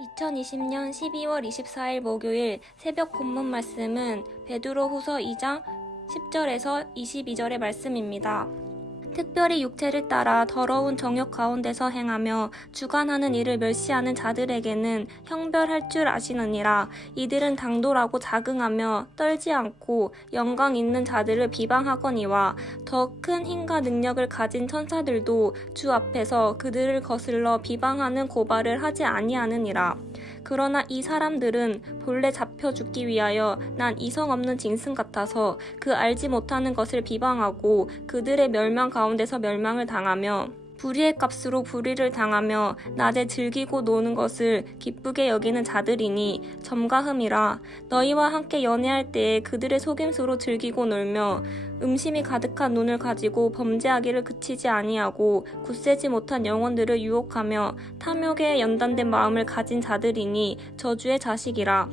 2020년 12월 24일 목요일 새벽 본문 말씀은 베드로후서 2장 10절에서 22절의 말씀입니다. 특별히 육체를 따라 더러운 정욕 가운데서 행하며 주관하는 일을 멸시하는 자들에게는 형벌할 줄 아시느니라. 이들은 당돌하고 자긍하며 떨지 않고 영광 있는 자들을 비방하거니와 더 큰 힘과 능력을 가진 천사들도 주 앞에서 그들을 거슬러 비방하는 고발을 하지 아니하느니라. 그러나 이 사람들은 본래 잡혀 죽기 위하여 난 이성 없는 짐승 같아서 그 알지 못하는 것을 비방하고 그들의 멸망 가운데서 멸망을 당하며 불의의 값으로 불의를 당하며 낮에 즐기고 노는 것을 기쁘게 여기는 자들이니 점가흠이라. 너희와 함께 연애할 때에 그들의 속임수로 즐기고 놀며 음심이 가득한 눈을 가지고 범죄하기를 그치지 아니하고 굳세지 못한 영혼들을 유혹하며 탐욕에 연단된 마음을 가진 자들이니 저주의 자식이라.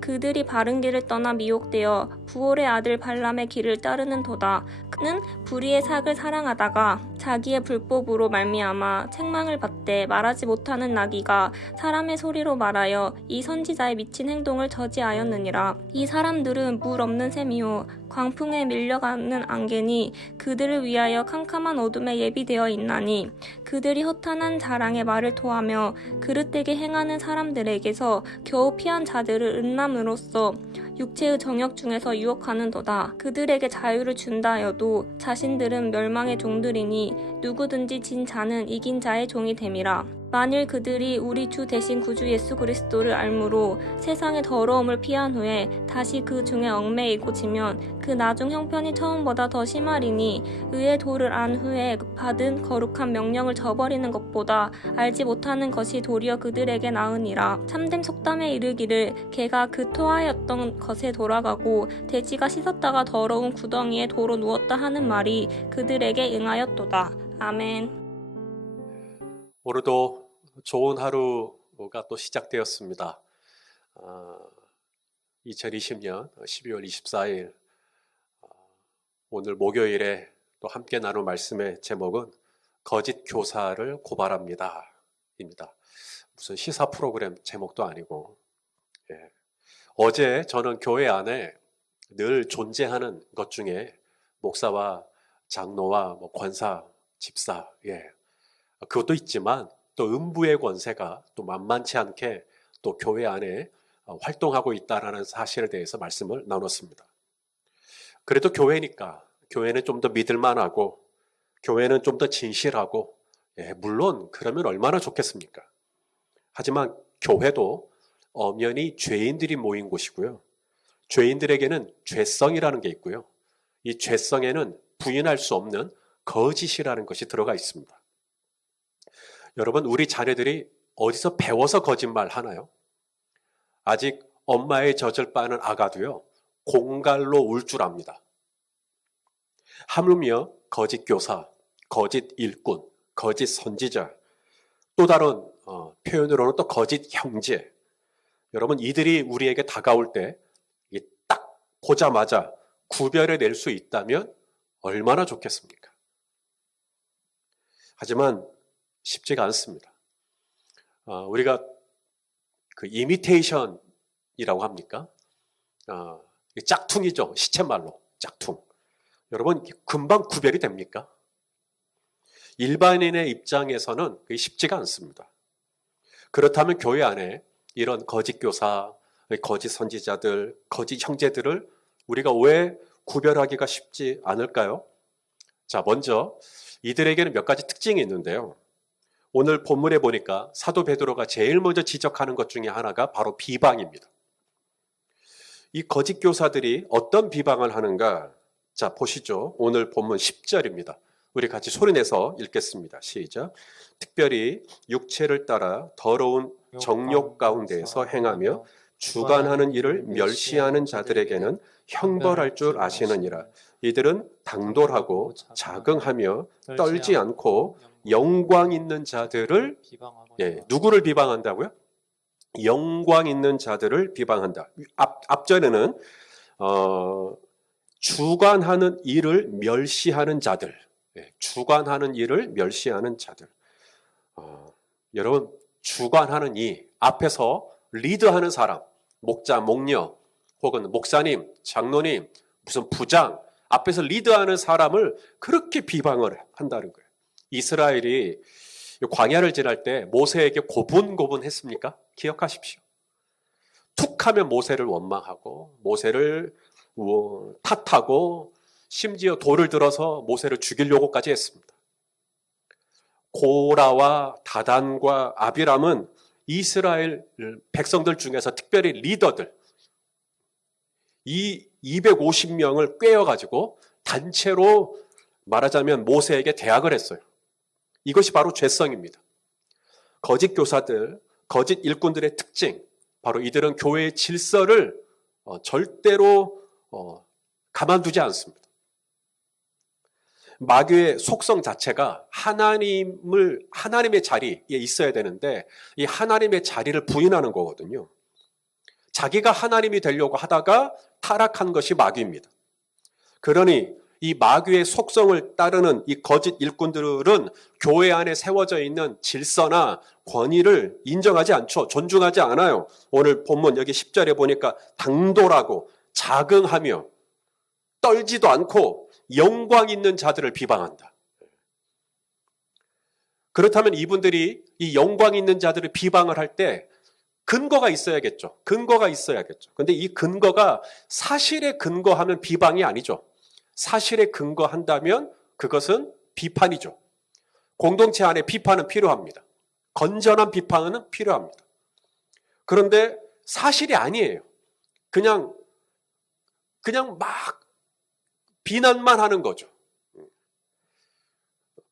그들이 바른 길을 떠나 미혹되어 부올의 아들 발람의 길을 따르는 도다. 그는 불의의 삭을 사랑하다가 자기의 불법으로 말미암아 책망을 받되 말하지 못하는 나귀가 사람의 소리로 말하여 이 선지자의 미친 행동을 저지하였느니라. 이 사람들은 물 없는 샘이요 광풍에 밀려가는 안개니 그들을 위하여 캄캄한 어둠에 예비되어 있나니 그들이 허탄한 자랑의 말을 토하며 그릇되게 행하는 사람들에게서 겨우 피한 자들을 음람으로써 육체의 정욕 중에서 유혹하는도다. 그들에게 자유를 준다 하여도 자신들은 멸망의 종들이니 누구든지 진 자는 이긴 자의 종이 됨이라. 만일 그들이 우리 주 대신 구주 예수 그리스도를 알므로 세상의 더러움을 피한 후에 다시 그 중에 얽매이고 지면 그 나중 형편이 처음보다 더 심하리니 의의 도를 안 후에 받은 거룩한 명령을 저버리는 것보다 알지 못하는 것이 도리어 그들에게 나으니라. 참된 속담에 이르기를 개가 그 토하였던 것에 돌아가고 돼지가 씻었다가 더러운 구덩이에 도로 누웠다 하는 말이 그들에게 응하였도다. 아멘. 오늘도 좋은 하루가 또 시작되었습니다. 2020년 12월 24일 오늘 목요일에 또 함께 나눌 말씀의 제목은 거짓 교사를 고발합니다 입니다. 무슨 시사 프로그램 제목도 아니고 어제 저는 교회 안에 늘 존재하는 것 중에 목사와 장로와 권사, 집사 그것도 있지만 또 음부의 권세가 또 만만치 않게 또 교회 안에 활동하고 있다는 사실에 대해서 말씀을 나눴습니다. 그래도 교회니까 교회는 좀 더 믿을만하고 교회는 좀 더 진실하고 물론 그러면 얼마나 좋겠습니까? 하지만 교회도 엄연히 죄인들이 모인 곳이고요. 죄인들에게는 죄성이라는 게 있고요. 이 죄성에는 부인할 수 없는 거짓이라는 것이 들어가 있습니다. 여러분, 우리 자녀들이 어디서 배워서 거짓말 하나요? 아직 엄마의 젖을 빠는 아가도요, 공갈로 울 줄 압니다. 하물며 거짓 교사, 거짓 일꾼, 거짓 선지자, 또 다른 표현으로는 또 거짓 형제. 여러분, 이들이 우리에게 다가올 때 딱 보자마자 구별해 낼 수 있다면 얼마나 좋겠습니까? 하지만 쉽지가 않습니다. 우리가 그 이미테이션이라고 합니까? 짝퉁이죠. 시쳇말로 짝퉁. 여러분 금방 구별이 됩니까? 일반인의 입장에서는 그게 쉽지가 않습니다. 그렇다면 교회 안에 이런 거짓 교사, 거짓 선지자들, 거짓 형제들을 우리가 왜 구별하기가 쉽지 않을까요? 자, 먼저 이들에게는 몇 가지 특징이 있는데요. 오늘 본문에 보니까 사도 베드로가 제일 먼저 지적하는 것 중에 하나가 바로 비방입니다. 이 거짓 교사들이 어떤 비방을 하는가? 자, 보시죠. 오늘 본문 10절입니다. 우리 같이 소리내서 읽겠습니다. 시작. 특별히 육체를 따라 더러운 정욕 가운데에서 행하며 주관하는 일을 멸시하는 자들에게는 형벌할 줄 아시느니라. 이들은 당돌하고 자긍하며 떨지 않고 영광 있는 자들을 누구를 비방한다고요? 영광 있는 자들을 비방한다. 앞전에는 주관하는 일을 멸시하는 자들, 주관하는 일을 멸시하는 자들. 여러분 주관하는 이 앞에서 리드하는 사람, 목자, 목녀 혹은 목사님, 장로님, 무슨 부장 앞에서 리드하는 사람을 그렇게 비방을 한다는 거예요. 이스라엘이 광야를 지날 때 모세에게 고분고분했습니까? 기억하십시오. 툭하면 모세를 원망하고 모세를 탓하고 심지어 돌을 들어서 모세를 죽이려고까지 했습니다. 고라와 다단과 아비람은 이스라엘 백성들 중에서 특별히 리더들, 이 250명을 꿰어가지고 단체로 말하자면 모세에게 대항을 했어요. 이것이 바로 죄성입니다. 거짓 교사들, 거짓 일꾼들의 특징, 바로 이들은 교회의 질서를 절대로 가만두지 않습니다. 마귀의 속성 자체가 하나님의 자리에 있어야 되는데 이 하나님의 자리를 부인하는 거거든요. 자기가 하나님이 되려고 하다가 타락한 것이 마귀입니다. 그러니 이 마귀의 속성을 따르는 이 거짓 일꾼들은 교회 안에 세워져 있는 질서나 권위를 인정하지 않죠. 존중하지 않아요. 오늘 본문 여기 10절에 보니까 당돌하고 자긍하며 떨지도 않고 영광 있는 자들을 비방한다. 그렇다면 이분들이 이 영광 있는 자들을 비방을 할 때 근거가 있어야겠죠. 근거가 있어야겠죠. 근데 이 근거가 사실에 근거하면 비방이 아니죠. 사실에 근거한다면 그것은 비판이죠. 공동체 안에 비판은 필요합니다. 건전한 비판은 필요합니다. 그런데 사실이 아니에요. 그냥 막 비난만 하는 거죠.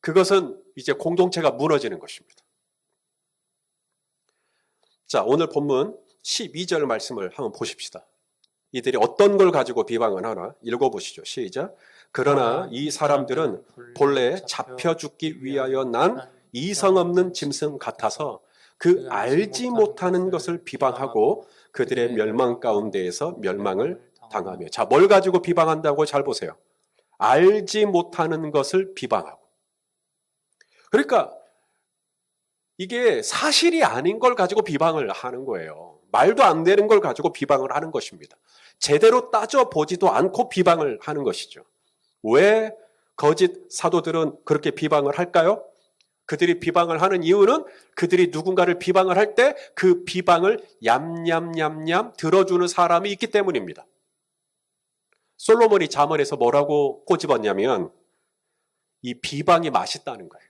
그것은 이제 공동체가 무너지는 것입니다. 자, 오늘 본문 12절 말씀을 한번 보십시다. 이들이 어떤 걸 가지고 비방을 하나 읽어보시죠. 시작. 그러나 이 사람들은 본래 잡혀 죽기 위하여 난 이성 없는 짐승 같아서 그 알지 못하는 것을 비방하고 그들의 멸망 가운데에서 멸망을 당하며. 자, 뭘 가지고 비방한다고 잘 보세요. 알지 못하는 것을 비방하고. 그러니까 이게 사실이 아닌 걸 가지고 비방을 하는 거예요. 말도 안 되는 걸 가지고 비방을 하는 것입니다. 제대로 따져보지도 않고 비방을 하는 것이죠. 왜 거짓 사도들은 그렇게 비방을 할까요? 그들이 비방을 하는 이유는 그들이 누군가를 비방을 할 때 그 비방을 얌얌얌얌 들어주는 사람이 있기 때문입니다. 솔로몬이 잠언에서 뭐라고 꼬집었냐면 이 비방이 맛있다는 거예요.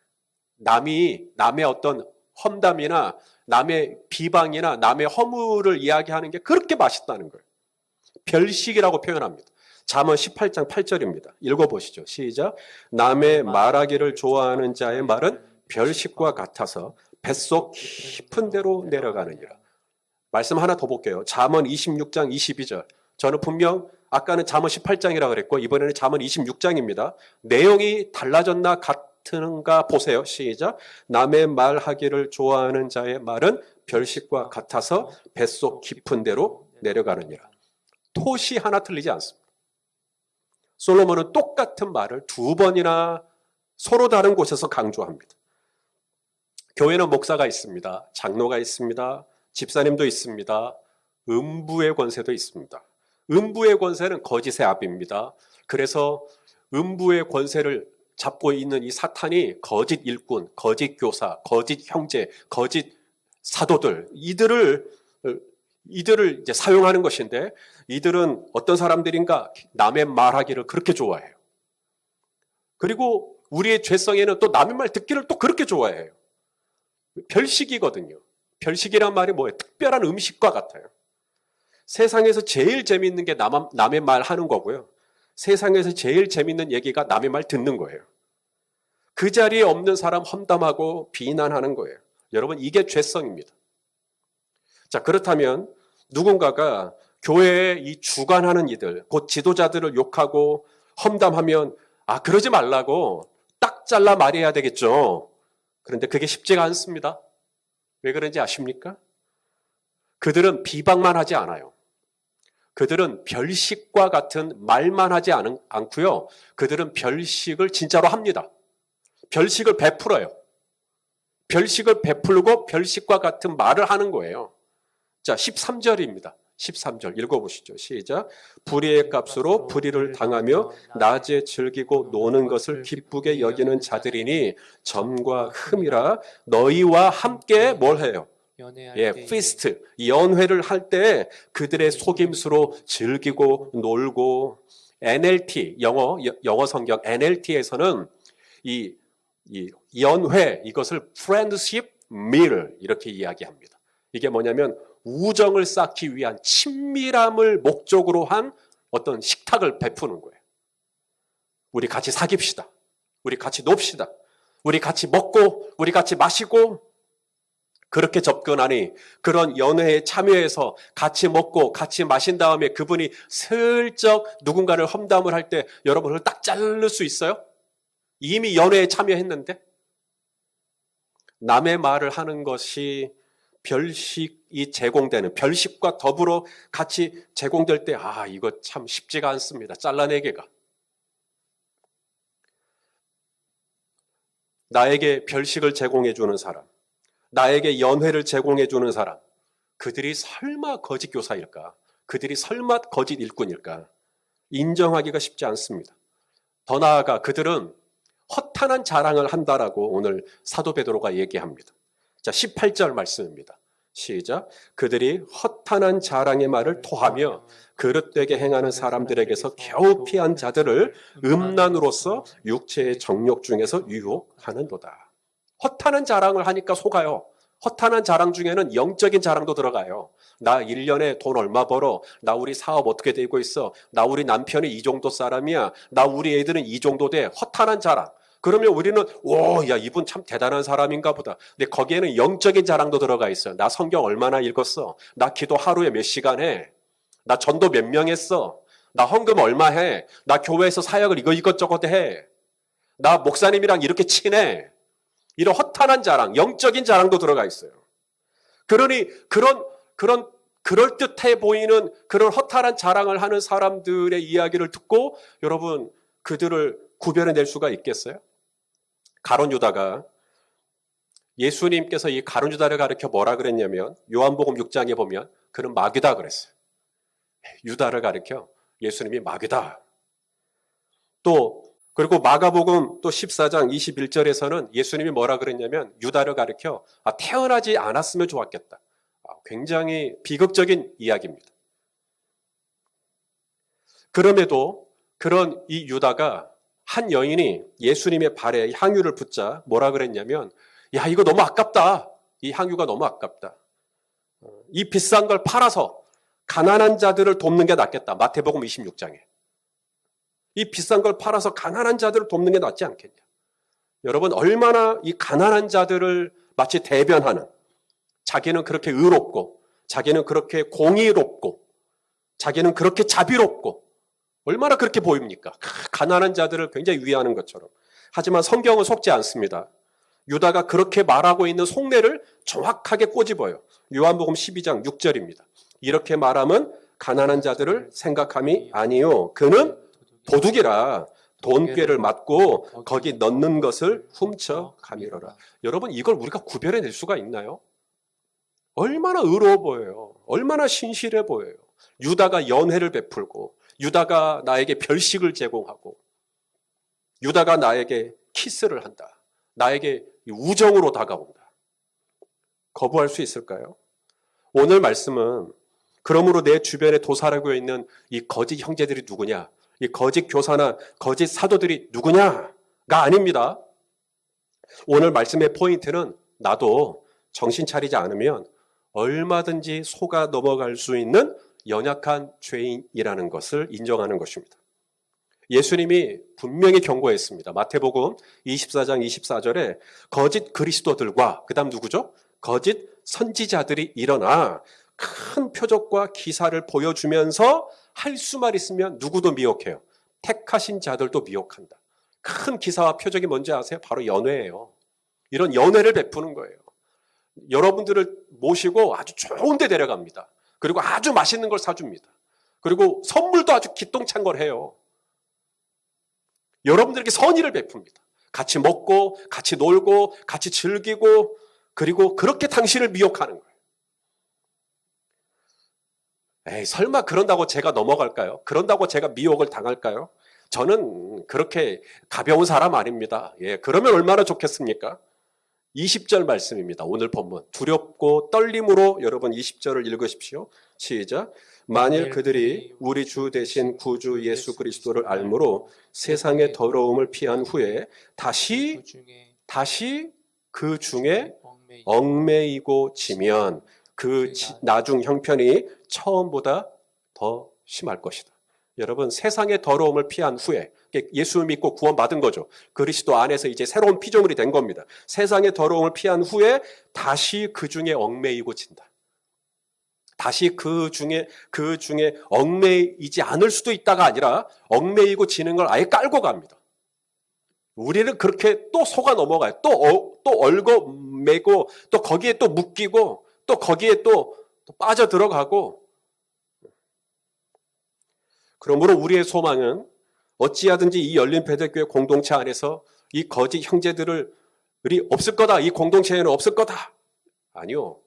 남의 어떤 험담이나 남의 비방이나 남의 허물을 이야기하는 게 그렇게 맛있다는 거예요. 별식이라고 표현합니다. 잠언 18장 8절입니다. 읽어보시죠. 시작. 남의 말하기를 좋아하는 자의 말은 별식과 같아서 뱃속 깊은 데로 내려가느니라. 말씀 하나 더 볼게요. 잠언 26장 22절. 저는 분명 아까는 잠언 18장이라 그랬고 이번에는 잠언 26장입니다. 내용이 달라졌나 같은가 보세요. 시작. 남의 말하기를 좋아하는 자의 말은 별식과 같아서 뱃속 깊은 데로 내려가느니라. 토시 하나 틀리지 않습니다. 솔로몬은 똑같은 말을 두 번이나 서로 다른 곳에서 강조합니다. 교회는 목사가 있습니다. 장로가 있습니다. 집사님도 있습니다. 음부의 권세도 있습니다. 음부의 권세는 거짓의 아비입니다. 그래서 음부의 권세를 잡고 있는 이 사탄이 거짓 일꾼, 거짓 교사, 거짓 형제, 거짓 사도들, 이들을 이제 사용하는 것인데 이들은 어떤 사람들인가? 남의 말하기를 그렇게 좋아해요. 그리고 우리의 죄성에는 또 남의 말 듣기를 또 그렇게 좋아해요. 별식이거든요. 별식이란 말이 뭐예요? 특별한 음식과 같아요. 세상에서 제일 재밌는 게 남의 말 하는 거고요. 세상에서 제일 재밌는 얘기가 남의 말 듣는 거예요. 그 자리에 없는 사람 험담하고 비난하는 거예요. 여러분, 이게 죄성입니다. 자, 그렇다면 누군가가 교회에 이 주관하는 이들, 곧 지도자들을 욕하고 험담하면 그러지 말라고 딱 잘라 말해야 되겠죠. 그런데 그게 쉽지가 않습니다. 왜 그런지 아십니까? 그들은 비방만 하지 않아요. 그들은 별식과 같은 말만 하지 않고요. 그들은 별식을 진짜로 합니다. 별식을 베풀어요. 별식을 베풀고 별식과 같은 말을 하는 거예요. 자, 13절입니다. 13절 읽어보시죠. 시작. 불의의 값으로 불의를 당하며 낮에 즐기고 노는 것을 기쁘게 여기는 자들이니 점과 흠이라 너희와 함께 뭘 해요? 피스트, 연회를 할 때 그들의 속임수로 즐기고 놀고. NLT, 영어 성경 NLT에서는 이 연회, 이것을 friendship meal 이렇게 이야기합니다. 이게 뭐냐면 우정을 쌓기 위한 친밀함을 목적으로 한 어떤 식탁을 베푸는 거예요. 우리 같이 사깁시다. 우리 같이 놉시다. 우리 같이 먹고, 우리 같이 마시고. 그렇게 접근하니 그런 연회에 참여해서 같이 먹고 같이 마신 다음에 그분이 슬쩍 누군가를 험담을 할 때 여러분을 딱 자를 수 있어요? 이미 연회에 참여했는데? 남의 말을 하는 것이 별식이 제공되는, 별식과 더불어 같이 제공될 때, 이거 참 쉽지가 않습니다. 잘라내기가. 나에게 별식을 제공해주는 사람, 나에게 연회를 제공해주는 사람, 그들이 설마 거짓 교사일까? 그들이 설마 거짓 일꾼일까? 인정하기가 쉽지 않습니다. 더 나아가 그들은 허탄한 자랑을 한다라고 오늘 사도 베드로가 얘기합니다. 자, 18절 말씀입니다. 시작. 그들이 허탄한 자랑의 말을 토하며 그릇되게 행하는 사람들에게서 겨우 피한 자들을 음란으로서 육체의 정욕 중에서 유혹하는도다. 허탄한 자랑을 하니까 속아요. 허탄한 자랑 중에는 영적인 자랑도 들어가요. 나 1년에 돈 얼마 벌어. 나 우리 사업 어떻게 되고 있어. 나 우리 남편이 이 정도 사람이야. 나 우리 애들은 이 정도 돼. 허탄한 자랑. 그러면 우리는 야, 이분 참 대단한 사람인가 보다. 근데 거기에는 영적인 자랑도 들어가 있어요. 나 성경 얼마나 읽었어. 나 기도 하루에 몇 시간 해. 나 전도 몇 명 했어. 나 헌금 얼마 해. 나 교회에서 사역을 이것저것 해. 나 목사님이랑 이렇게 친해. 이런 허탄한 자랑, 영적인 자랑도 들어가 있어요. 그러니 그런 그럴듯해 보이는 그런 허탄한 자랑을 하는 사람들의 이야기를 듣고 여러분 그들을 구별해낼 수가 있겠어요? 가룟 유다가 예수님께서 이 가룟 유다를 가르쳐 뭐라 그랬냐면 요한복음 6장에 보면 그는 마귀다 그랬어요. 유다를 가르쳐 예수님이 마귀다. 그리고 마가복음 또 14장 21절에서는 예수님이 뭐라 그랬냐면 유다를 가리켜 태어나지 않았으면 좋았겠다. 굉장히 비극적인 이야기입니다. 그럼에도 그런 이 유다가 한 여인이 예수님의 발에 향유를 붓자 뭐라 그랬냐면 야, 이거 너무 아깝다. 이 향유가 너무 아깝다. 이 비싼 걸 팔아서 가난한 자들을 돕는 게 낫겠다. 마태복음 26장에. 이 비싼 걸 팔아서 가난한 자들을 돕는 게 낫지 않겠냐. 여러분 얼마나 이 가난한 자들을 마치 대변하는, 자기는 그렇게 의롭고 자기는 그렇게 공의롭고 자기는 그렇게 자비롭고 얼마나 그렇게 보입니까? 가난한 자들을 굉장히 위하는 것처럼. 하지만 성경은 속지 않습니다. 유다가 그렇게 말하고 있는 속내를 정확하게 꼬집어요. 요한복음 12장 6절입니다. 이렇게 말하면 가난한 자들을 생각함이 아니요 그는 도둑이라 돈꾀를 맞고 거기 넣는 것을 훔쳐 가미러라. 여러분 이걸 우리가 구별해낼 수가 있나요? 얼마나 의로워 보여요. 얼마나 신실해 보여요. 유다가 연회를 베풀고 유다가 나에게 별식을 제공하고 유다가 나에게 키스를 한다. 나에게 우정으로 다가온다. 거부할 수 있을까요? 오늘 말씀은 그러므로 내 주변에 도사라고 있는 이 거짓 형제들이 누구냐? 이 거짓 교사나 거짓 사도들이 누구냐가 아닙니다. 오늘 말씀의 포인트는 나도 정신 차리지 않으면 얼마든지 속아 넘어갈 수 있는 연약한 죄인이라는 것을 인정하는 것입니다. 예수님이 분명히 경고했습니다. 마태복음 24장 24절에 거짓 그리스도들과 그 다음 누구죠? 거짓 선지자들이 일어나 큰 표적과 기사를 보여주면서 할 수만 있으면 누구도 미혹해요. 택하신 자들도 미혹한다. 큰 기사와 표적이 뭔지 아세요? 바로 연회예요. 이런 연회를 베푸는 거예요. 여러분들을 모시고 아주 좋은 데 데려갑니다. 그리고 아주 맛있는 걸 사줍니다. 그리고 선물도 아주 기똥찬 걸 해요. 여러분들에게 선의를 베풉니다. 같이 먹고 같이 놀고 같이 즐기고 그리고 그렇게 당신을 미혹하는 거예요. 에이, 설마 그런다고 제가 넘어갈까요? 그런다고 제가 미혹을 당할까요? 저는 그렇게 가벼운 사람 아닙니다. 예, 그러면 얼마나 좋겠습니까? 20절 말씀입니다. 오늘 본문. 두렵고 떨림으로 여러분 20절을 읽으십시오. 시작. 만일 그들이 우리 주 대신 구주 예수 그리스도를 알므로 세상의 더러움을 피한 후에 다시 그 중에 얽매이고 지면 그 나중 형편이 처음보다 더 심할 것이다. 여러분, 세상의 더러움을 피한 후에 예수 믿고 구원받은 거죠. 그리스도 안에서 이제 새로운 피조물이 된 겁니다. 세상의 더러움을 피한 후에 다시 그 중에 얽매이고 진다. 다시 그 중에 얽매이지 않을 수도 있다가 아니라 얽매이고 지는 걸 아예 깔고 갑니다. 우리는 그렇게 또 속아 넘어가요. 또 얽어매고 또 거기에 또 묶이고 또 거기에 또 빠져 들어가고. 그러므로 우리의 소망은 어찌하든지 이 열린 베들교회 공동체 안에서 이 거짓 형제들이 없을 거다. 이 공동체에는 없을 거다. 아니요.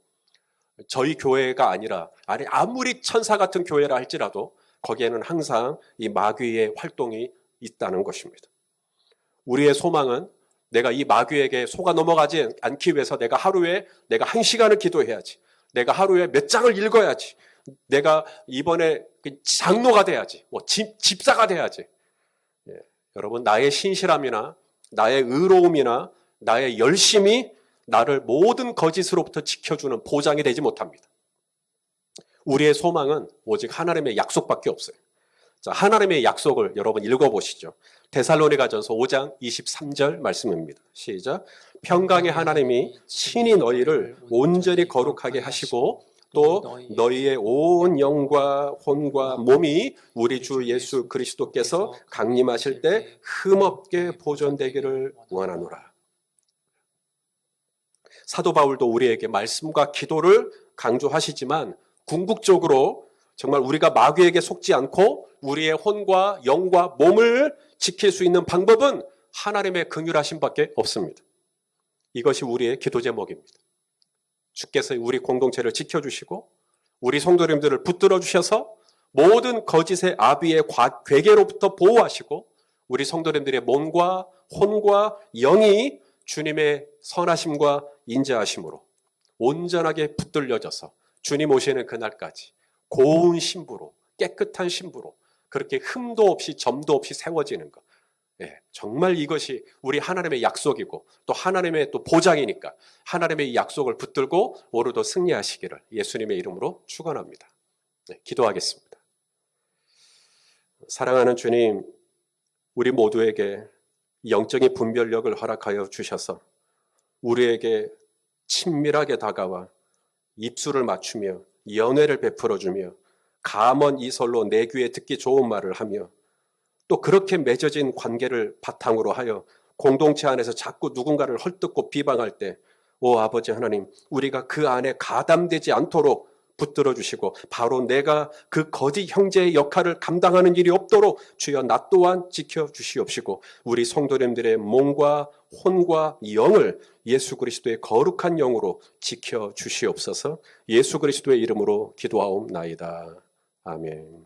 저희 교회가 아니라 아무리 천사 같은 교회라 할지라도 거기에는 항상 이 마귀의 활동이 있다는 것입니다. 우리의 소망은 내가 이 마귀에게 속아 넘어가지 않기 위해서 내가 하루에 1시간을 기도해야지. 내가 하루에 몇 장을 읽어야지. 내가 이번에 장로가 돼야지. 집사가 돼야지. 예, 여러분, 나의 신실함이나 나의 의로움이나 나의 열심이 나를 모든 거짓으로부터 지켜주는 보장이 되지 못합니다. 우리의 소망은 오직 하나님의 약속밖에 없어요. 자, 하나님의 약속을 여러분 읽어보시죠. 데살로니가전서 5장 23절 말씀입니다. 시작. 평강의 하나님이 친히 너희를 온전히 거룩하게 하시고 또 너희의 온 영과 혼과 몸이 우리 주 예수 그리스도께서 강림하실 때 흠없게 보존되기를 원하노라. 사도 바울도 우리에게 말씀과 기도를 강조하시지만 궁극적으로 정말 우리가 마귀에게 속지 않고 우리의 혼과 영과 몸을 지킬 수 있는 방법은 하나님의 긍휼하심 밖에 없습니다. 이것이 우리의 기도 제목입니다. 주께서 우리 공동체를 지켜주시고 우리 성도님들을 붙들어 주셔서 모든 거짓의 아비의 괴계로부터 보호하시고 우리 성도님들의 몸과 혼과 영이 주님의 선하심과 인자하심으로 온전하게 붙들려져서 주님 오시는 그날까지 고운 신부로 깨끗한 신부로 그렇게 흠도 없이 점도 없이 세워지는 것. 예, 정말 이것이 우리 하나님의 약속이고 또 하나님의 또 보장이니까 하나님의 이 약속을 붙들고 오늘도 승리하시기를 예수님의 이름으로 축원합니다. 네, 기도하겠습니다. 사랑하는 주님, 우리 모두에게 영적인 분별력을 허락하여 주셔서 우리에게 친밀하게 다가와 입술을 맞추며 연회를 베풀어주며 감언 이설로 내 귀에 듣기 좋은 말을 하며 또 그렇게 맺어진 관계를 바탕으로 하여 공동체 안에서 자꾸 누군가를 헐뜯고 비방할 때, 오 아버지 하나님, 우리가 그 안에 가담되지 않도록 붙들어 주시고 바로 내가 그 거짓 형제의 역할을 감당하는 일이 없도록 주여 나 또한 지켜 주시옵시고 우리 성도님들의 몸과 혼과 영을 예수 그리스도의 거룩한 영으로 지켜 주시옵소서. 예수 그리스도의 이름으로 기도하옵나이다. 아멘.